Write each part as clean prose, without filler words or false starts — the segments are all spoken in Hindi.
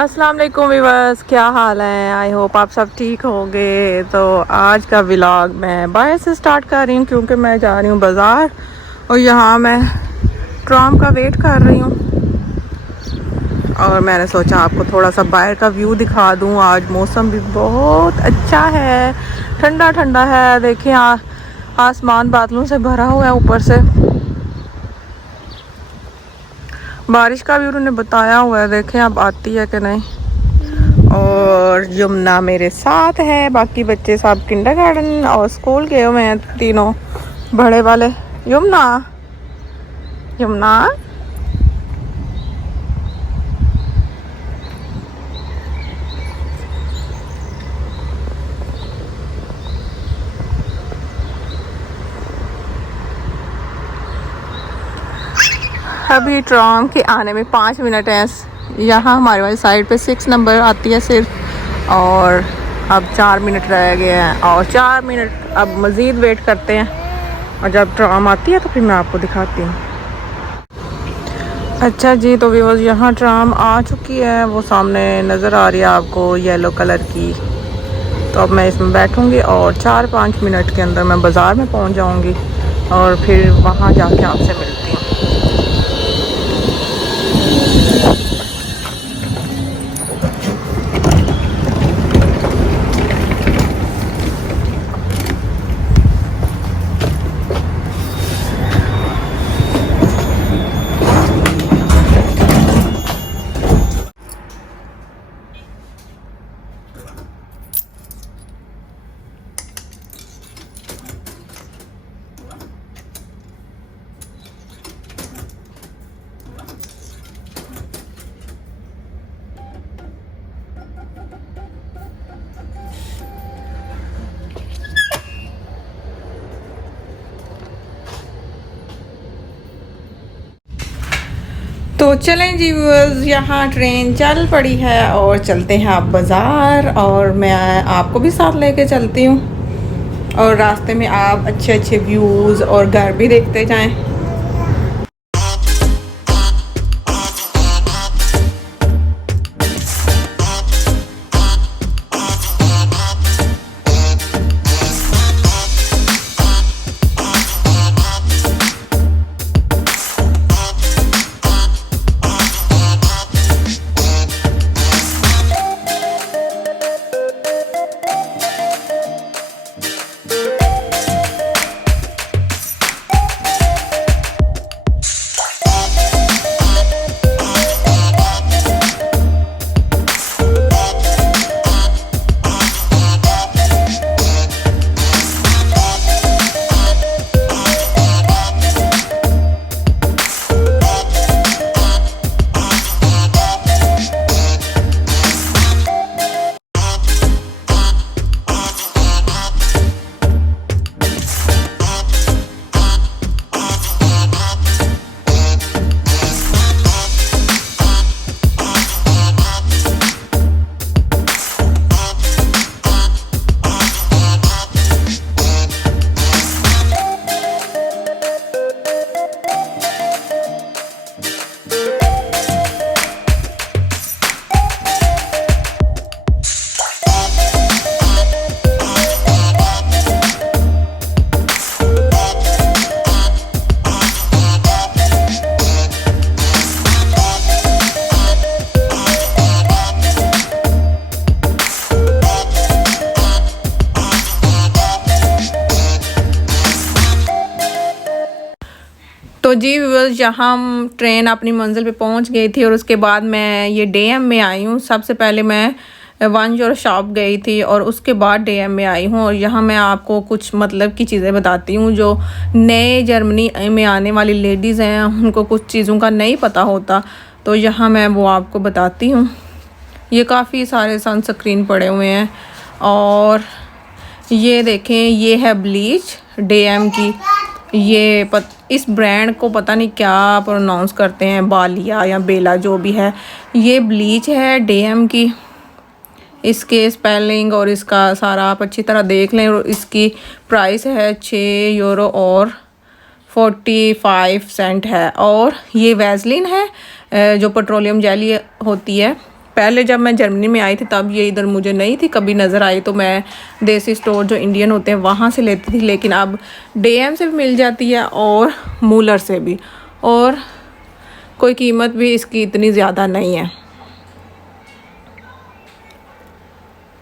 अस्सलाम वालेकुम व्यूअर्स, क्या हाल है। आई होप आप सब ठीक होंगे। तो आज का व्लॉग मैं बाहर से स्टार्ट कर रही हूँ क्योंकि मैं जा रही हूँ बाज़ार और यहाँ मैं ट्राम का वेट कर रही हूँ। और मैंने सोचा आपको थोड़ा सा बाहर का व्यू दिखा दूँ। आज मौसम भी बहुत अच्छा है, ठंडा ठंडा है। देखिए आसमान बादलों से भरा हुआ है, ऊपर से बारिश का भी उन्होंने बताया हुआ है। देखें अब आती है कि नहीं। और यमुना मेरे साथ है, बाकी बच्चे सब किंडरगार्टन और स्कूल गए हुए हैं, तीनों बड़े वाले। यमुना यमुना अभी ट्राम के आने में 5 मिनट हैं। यहाँ हमारे वाली साइड पे 6 नंबर आती है सिर्फ, और अब 4 मिनट रह गए हैं और 4 मिनट अब मज़ीद वेट करते हैं। और जब ट्राम आती है तो फिर मैं आपको दिखाती हूँ। अच्छा जी, तो व्यूअर्स यहाँ ट्राम आ चुकी है, वो सामने नज़र आ रही है आपको येलो कलर की। तो अब मैं इसमें बैठूँगी और 4-5 मिनट के अंदर मैं बाज़ार में पहुँच जाऊँगी और फिर वहाँ जाके आपसे मिलती हूँ। तो चलें जी व्यूअर्स, यहाँ ट्रेन चल पड़ी है और चलते हैं आप बाज़ार, और मैं आपको भी साथ लेके चलती हूँ और रास्ते में आप अच्छे अच्छे व्यूज़ और घर भी देखते जाएं। तो जी व्यूअर्स, यहाँ हम ट्रेन अपनी मंजिल पे पहुँच गई थी और उसके बाद मैं ये डीएम में आई हूँ। सबसे पहले मैं वन यूरो शॉप गई थी और उसके बाद डीएम में आई हूँ। और यहाँ मैं आपको कुछ मतलब की चीज़ें बताती हूँ। जो नए जर्मनी में आने वाली लेडीज़ हैं उनको कुछ चीज़ों का नहीं पता होता, तो यहाँ मैं वो आपको बताती हूँ। ये काफ़ी सारे सनस्क्रीन पड़े हुए हैं और ये देखें, ये है ब्लीच डीएम की। ये इस ब्रांड को पता नहीं क्या प्रोनाउंस करते हैं, बालिया या बेला जो भी है। ये ब्लीच है डीएम की। इसके स्पेलिंग और इसका सारा आप अच्छी तरह देख लें। और इसकी प्राइस है 6 यूरो और 45 सेंट है। और ये वैसलीन है जो पेट्रोलियम जेली होती है पहले जब मैं जर्मनी में आई थी तब ये इधर मुझे नहीं थी कभी नज़र आई, तो मैं देसी स्टोर जो इंडियन होते हैं वहाँ से लेती थी, लेकिन अब DM से भी मिल जाती है और मूलर से भी, और कोई कीमत भी इसकी इतनी ज़्यादा नहीं है।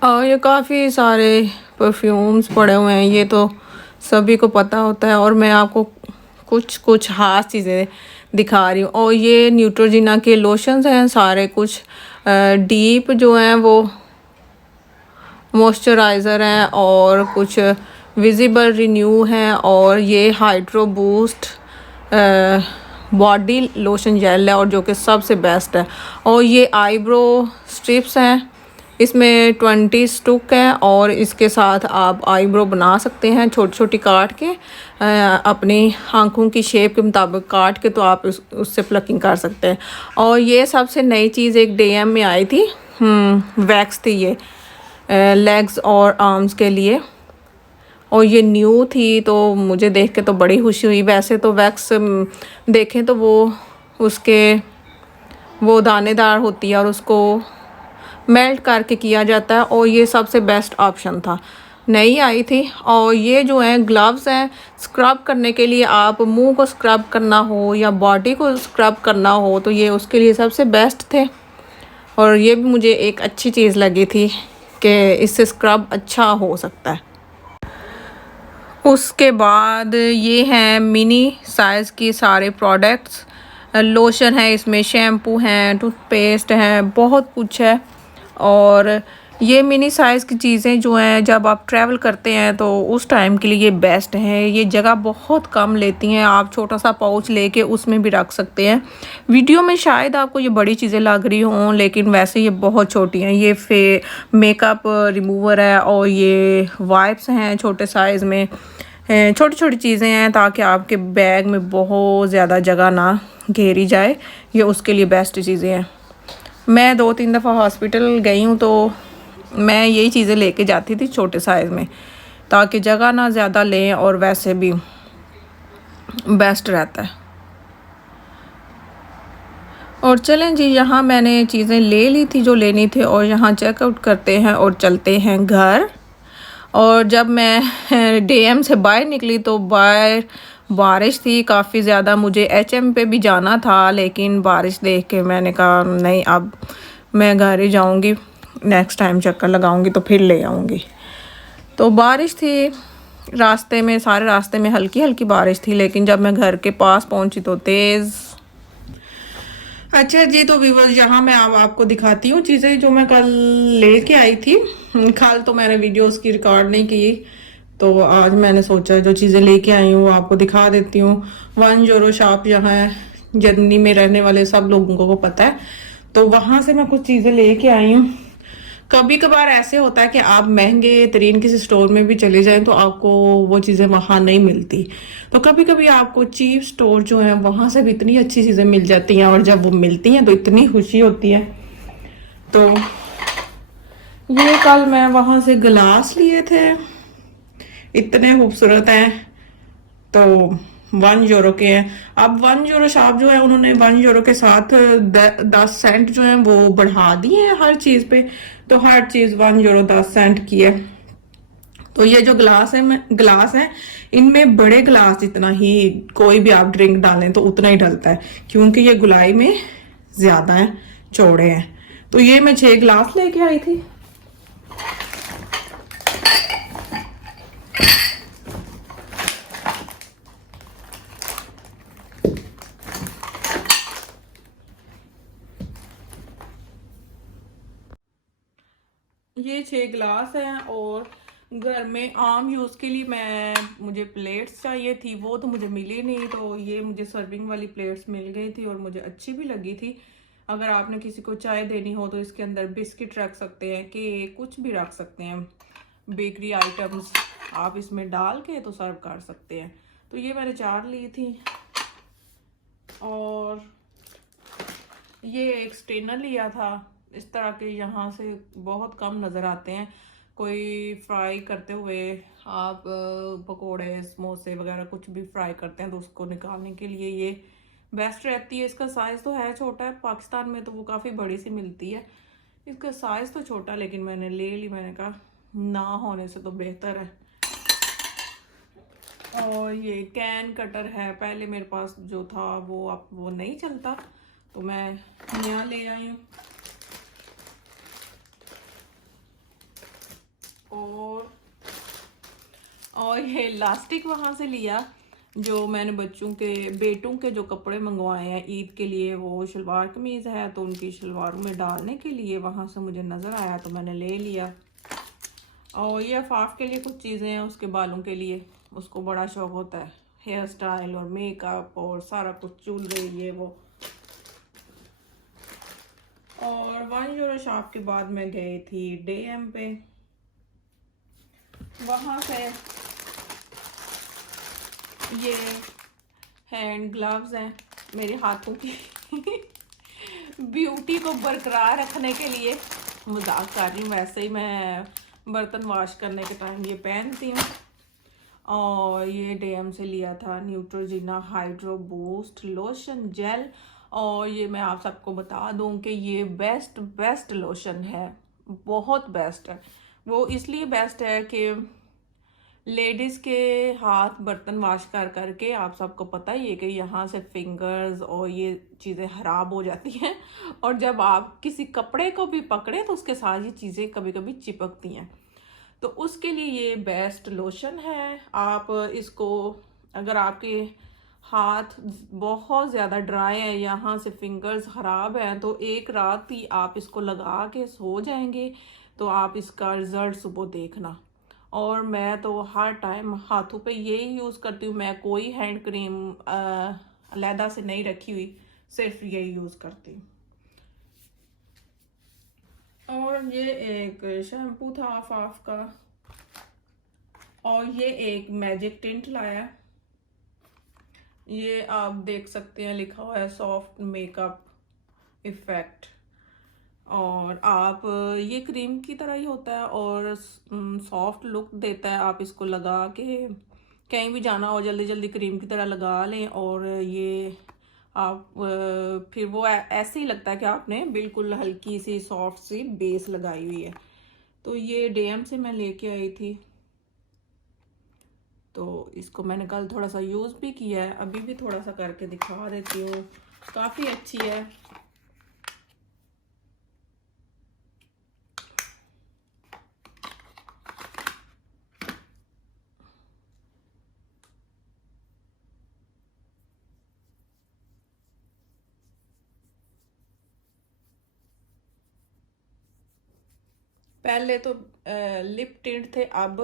और ये काफ़ी सारे परफ्यूम्स पड़े हुए हैं, ये तो सभी को पता होता है, और मैं आपको कुछ कुछ ख़ास चीज़ें दिखा रही हूँ। और ये न्यूट्रोजिना के लोशंस हैं सारे, कुछ डीप जो हैं वो मॉइस्चराइज़र हैं, और कुछ विजिबल रिन्यू हैं, और ये hydro boost body lotion gel है, और जो कि सबसे बेस्ट है। और ये आईब्रो स्ट्रिप्स हैं, इसमें 20 स्टुक है, और इसके साथ आप आईब्रो बना सकते हैं छोटी छोटी काट के, अपनी आँखों की शेप के मुताबिक काट के, तो आप उससे प्लकिंग कर सकते हैं। और ये सबसे नई चीज़ एक DM में आई थी, वैक्स थी ये लेग्स और आर्म्स के लिए, और ये न्यू थी, तो मुझे देख के तो बड़ी खुशी हुई। वैसे तो वैक्स देखें तो वो दानेदार होती है और उसको मेल्ट करके किया जाता है, और ये सबसे बेस्ट ऑप्शन था, नई आई थी। और ये जो है ग्लव्स हैं स्क्रब करने के लिए, आप मुंह को स्क्रब करना हो या बॉडी को स्क्रब करना हो तो ये उसके लिए सबसे बेस्ट थे। और ये भी मुझे एक अच्छी चीज़ लगी थी कि इससे स्क्रब अच्छा हो सकता है। उसके बाद ये हैं मिनी साइज़ की सारे प्रोडक्ट्स, लोशन है इसमें, शैम्पू हैं, टूथपेस्ट है, बहुत कुछ है। और ये मिनी साइज़ की चीज़ें जो हैं जब आप ट्रैवल करते हैं तो उस टाइम के लिए ये बेस्ट हैं। ये जगह बहुत कम लेती हैं, आप छोटा सा पाउच लेके उसमें भी रख सकते हैं। वीडियो में शायद आपको ये बड़ी चीज़ें लग रही हों, लेकिन वैसे ये बहुत छोटी हैं। ये मेकअप रिमूवर है, और ये वाइप्स हैं छोटे साइज़ में, छोटी छोटी चीज़ें हैं ताकि आपके बैग में बहुत ज़्यादा जगह ना घेरी जाए, ये उसके लिए बेस्ट चीज़ें हैं। मैं 2-3 दफ़ा हॉस्पिटल गई हूँ तो मैं यही चीज़ें लेके जाती थी छोटे साइज़ में, ताकि जगह ना ज़्यादा लें और वैसे भी बेस्ट रहता है। और चलें जी, यहाँ मैंने चीज़ें ले ली थी जो लेनी थी, और यहाँ चेकआउट करते हैं और चलते हैं घर। और जब मैं DM से बाहर निकली तो बाहर बारिश थी काफ़ी ज़्यादा, मुझे HM पे भी जाना था, लेकिन बारिश देख के मैंने कहा नहीं, अब मैं घर ही जाऊंगी, नेक्स्ट टाइम चक्कर लगाऊंगी तो फिर ले आऊंगी। तो बारिश थी रास्ते में, सारे रास्ते में हल्की हल्की बारिश थी, लेकिन जब मैं घर के पास पहुंची तो तेज़। अच्छा जी, तो व्यूवर्स यहाँ मैं अब आपको दिखाती हूँ चीज़ें जो मैं कल लेके आई थी। कल तो मैंने वीडियोस की रिकॉर्ड नहीं की, तो आज मैंने सोचा जो चीज़ें लेके आई हूँ आपको दिखा देती हूँ। 1 यूरो शॉप यहाँ है, जर्मनी में रहने वाले सब लोगों को पता है, तो वहाँ से मैं कुछ चीज़ें लेके आई हूँ। कभी कभार ऐसे होता है कि आप महंगे तरीन किसी स्टोर में भी चले जाएं तो आपको वो चीज़ें वहाँ नहीं मिलती, तो कभी कभी आपको चीप स्टोर जो है वहाँ से भी इतनी अच्छी चीज़ें मिल जाती हैं, और जब वो मिलती हैं तो इतनी खुशी होती है। तो ये कल मैं वहाँ से गिलास लिए थे, इतने खूबसूरत हैं, तो 1 यूरो के हैं। अब 1 यूरो शॉप जो है उन्होंने 1 यूरो के साथ 10 सेंट जो है वो बढ़ा दिए हैं हर चीज़ पे, तो हर चीज़ 1 यूरो 10 सेंट की है। तो ये जो गिलास है इनमें बड़े गिलास जितना ही कोई भी आप ड्रिंक डालें तो उतना ही डलता है, क्योंकि ये गुलाई में ज़्यादा है, चौड़े हैं। तो ये मैं 6 गिलास लेके आई थी। ये 6 गिलास हैं, और घर में आम यूज़ के लिए मुझे प्लेट्स चाहिए थी, वो तो मुझे मिली नहीं, तो ये मुझे सर्विंग वाली प्लेट्स मिल गई थी और मुझे अच्छी भी लगी थी। अगर आपने किसी को चाय देनी हो तो इसके अंदर बिस्किट रख सकते हैं, केक कुछ भी रख सकते हैं, बेकरी आइटम्स आप इसमें डाल के तो सर्व कर सकते हैं। तो ये मैंने 4 ली थी। और ये एक स्ट्रेनर लिया था, इस तरह के यहाँ से बहुत कम नज़र आते हैं, कोई फ्राई करते हुए आप पकोड़े समोसे वगैरह कुछ भी फ्राई करते हैं तो उसको निकालने के लिए ये बेस्ट रहती है। इसका साइज़ तो है छोटा है, पाकिस्तान में तो वो काफ़ी बड़ी सी मिलती है, इसका साइज़ तो छोटा, लेकिन मैंने ले ली, मैंने कहा ना होने से तो बेहतर है। और ये कैन कटर है, पहले मेरे पास जो था वो अब वो नहीं चलता, तो मैं नया ले आई हूँ। और ये इलास्टिक वहाँ से लिया, जो मैंने बच्चों के बेटों के जो कपड़े मंगवाए हैं ईद के लिए, वो शलवार कमीज़ है तो उनकी शलवारों में डालने के लिए वहाँ से मुझे नज़र आया तो मैंने ले लिया। और ये अफाफ के लिए कुछ चीज़ें हैं, उसके बालों के लिए, उसको बड़ा शौक होता है हेयर स्टाइल और मेकअप और सारा कुछ, ज्वेलरी ये वो। और 1 यूरो शॉप के बाद मैं गई थी DM पे, वहाँ से ये हैंड ग्लव्स हैं मेरे हाथों की ब्यूटी को बरकरार रखने के लिए, मजाक कर रही हूँ, वैसे ही मैं बर्तन वॉश करने के टाइम ये पहनती हूँ। और ये DM से लिया था Neutrogena hydro boost lotion gel, और ये मैं आप सबको बता दूं कि ये बेस्ट लोशन है, बहुत बेस्ट है। वो इसलिए बेस्ट है कि लेडीज़ के हाथ बर्तन वॉश कर करके आप सबको पता ही है कि यहाँ से फिंगर्स और ये चीज़ें ख़राब हो जाती हैं, और जब आप किसी कपड़े को भी पकड़े तो उसके साथ ये चीज़ें कभी कभी चिपकती हैं। तो उसके लिए ये बेस्ट लोशन है। आप इसको, अगर आपके हाथ बहुत ज़्यादा ड्राई है, यहाँ से फिंगर्स ख़राब हैं, तो एक रात ही आप इसको लगा के सो जाएंगे तो आप इसका रिज़ल्ट सुबह देखना। और मैं तो हर टाइम हाथों पे यही यूज़ करती हूँ, मैं कोई हैंड क्रीम अलहदा से नहीं रखी हुई, सिर्फ यही यूज़ करती हूँ। और ये एक शैम्पू था आफाफ का, और ये एक मैजिक टिंट लाया, ये आप देख सकते हैं लिखा हुआ है सॉफ्ट मेकअप इफेक्ट। और आप ये क्रीम की तरह ही होता है और सॉफ्ट लुक देता है। आप इसको लगा के कहीं भी जाना हो जल्दी जल्दी क्रीम की तरह लगा लें, और ये आप फिर वो ऐसे ही लगता है कि आपने बिल्कुल हल्की सी सॉफ्ट सी बेस लगाई हुई है। तो ये DM से मैं लेके आई थी, तो इसको मैंने कल थोड़ा सा यूज़ भी किया है, अभी भी थोड़ा सा करके दिखा देती हूँ, काफ़ी अच्छी है। पहले तो लिप टिंट थे, अब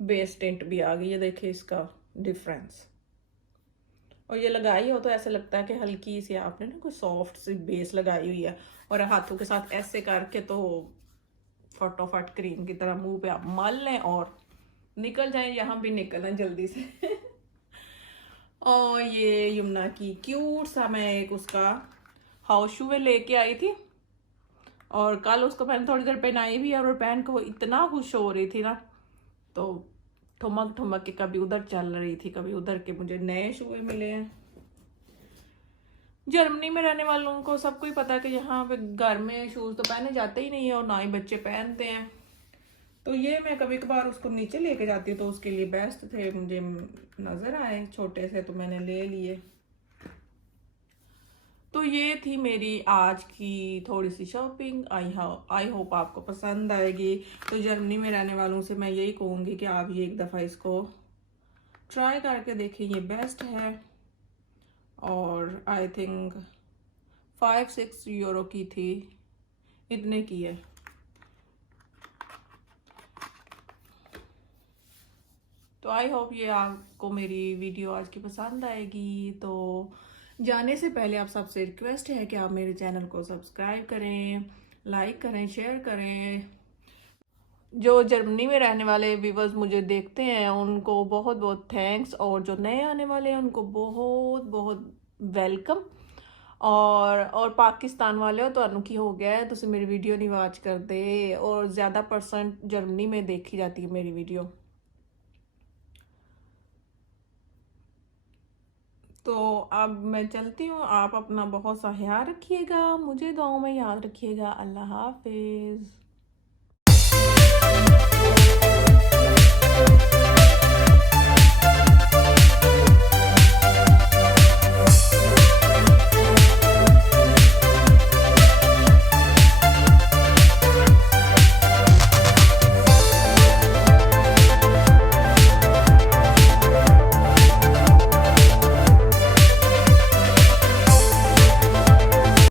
बेस टिंट भी आ गई है, देखिए इसका डिफरेंस। और ये लगाई हो तो ऐसा लगता है कि हल्की सी आपने ना कोई सॉफ्ट सी बेस लगाई हुई है, और हाथों के साथ ऐसे करके तो फटोफट क्रीम की तरह मुंह पे आप मल लें और निकल जाए, यहाँ भी निकलना जल्दी से और ये यमुना की क्यूट सा मैं एक उसका हाउस शू लेके आई थी, और कल उसको मैंने थोड़ी देर पहनाई भी, और पहन के वो इतना खुश हो रही थी ना, तो ठुमक ठुमक के कभी उधर चल रही थी कभी उधर के। मुझे नए शूए मिले हैं। जर्मनी में रहने वालों को सबको ही पता है कि यहाँ पे घर में शूज़ तो पहने जाते ही नहीं है, और ना ही बच्चे पहनते हैं, तो ये मैं कभी कभार उसको नीचे लेके जाती हूँ, तो उसके लिए बेस्ट थे, मुझे नज़र आए छोटे से तो मैंने ले लिए। तो ये थी मेरी आज की थोड़ी सी शॉपिंग। आई होप आपको पसंद आएगी। तो जर्मनी में रहने वालों से मैं यही कहूँगी कि आप ये एक दफ़ा इसको ट्राई करके देखें, ये बेस्ट है। और आई थिंक 5-6 यूरो की थी, इतने की है। तो आई होप ये आपको मेरी वीडियो आज की पसंद आएगी। तो जाने से पहले आप सबसे रिक्वेस्ट है कि आप मेरे चैनल को सब्सक्राइब करें, लाइक करें, शेयर करें। जो जर्मनी में रहने वाले व्यूवर्स मुझे देखते हैं उनको बहुत बहुत थैंक्स, और जो नए आने वाले हैं उनको बहुत बहुत वेलकम। और पाकिस्तान वाले हो तो की हो गया है, तो मेरी वीडियो नहीं वॉच करते, और ज़्यादा परसेंट जर्मनी में देखी जाती है मेरी वीडियो। तो अब मैं चलती हूँ, आप अपना बहुत सा ख्याल रखिएगा, मुझे दुआओं में याद रखिएगा। अल्लाह हाफिज़।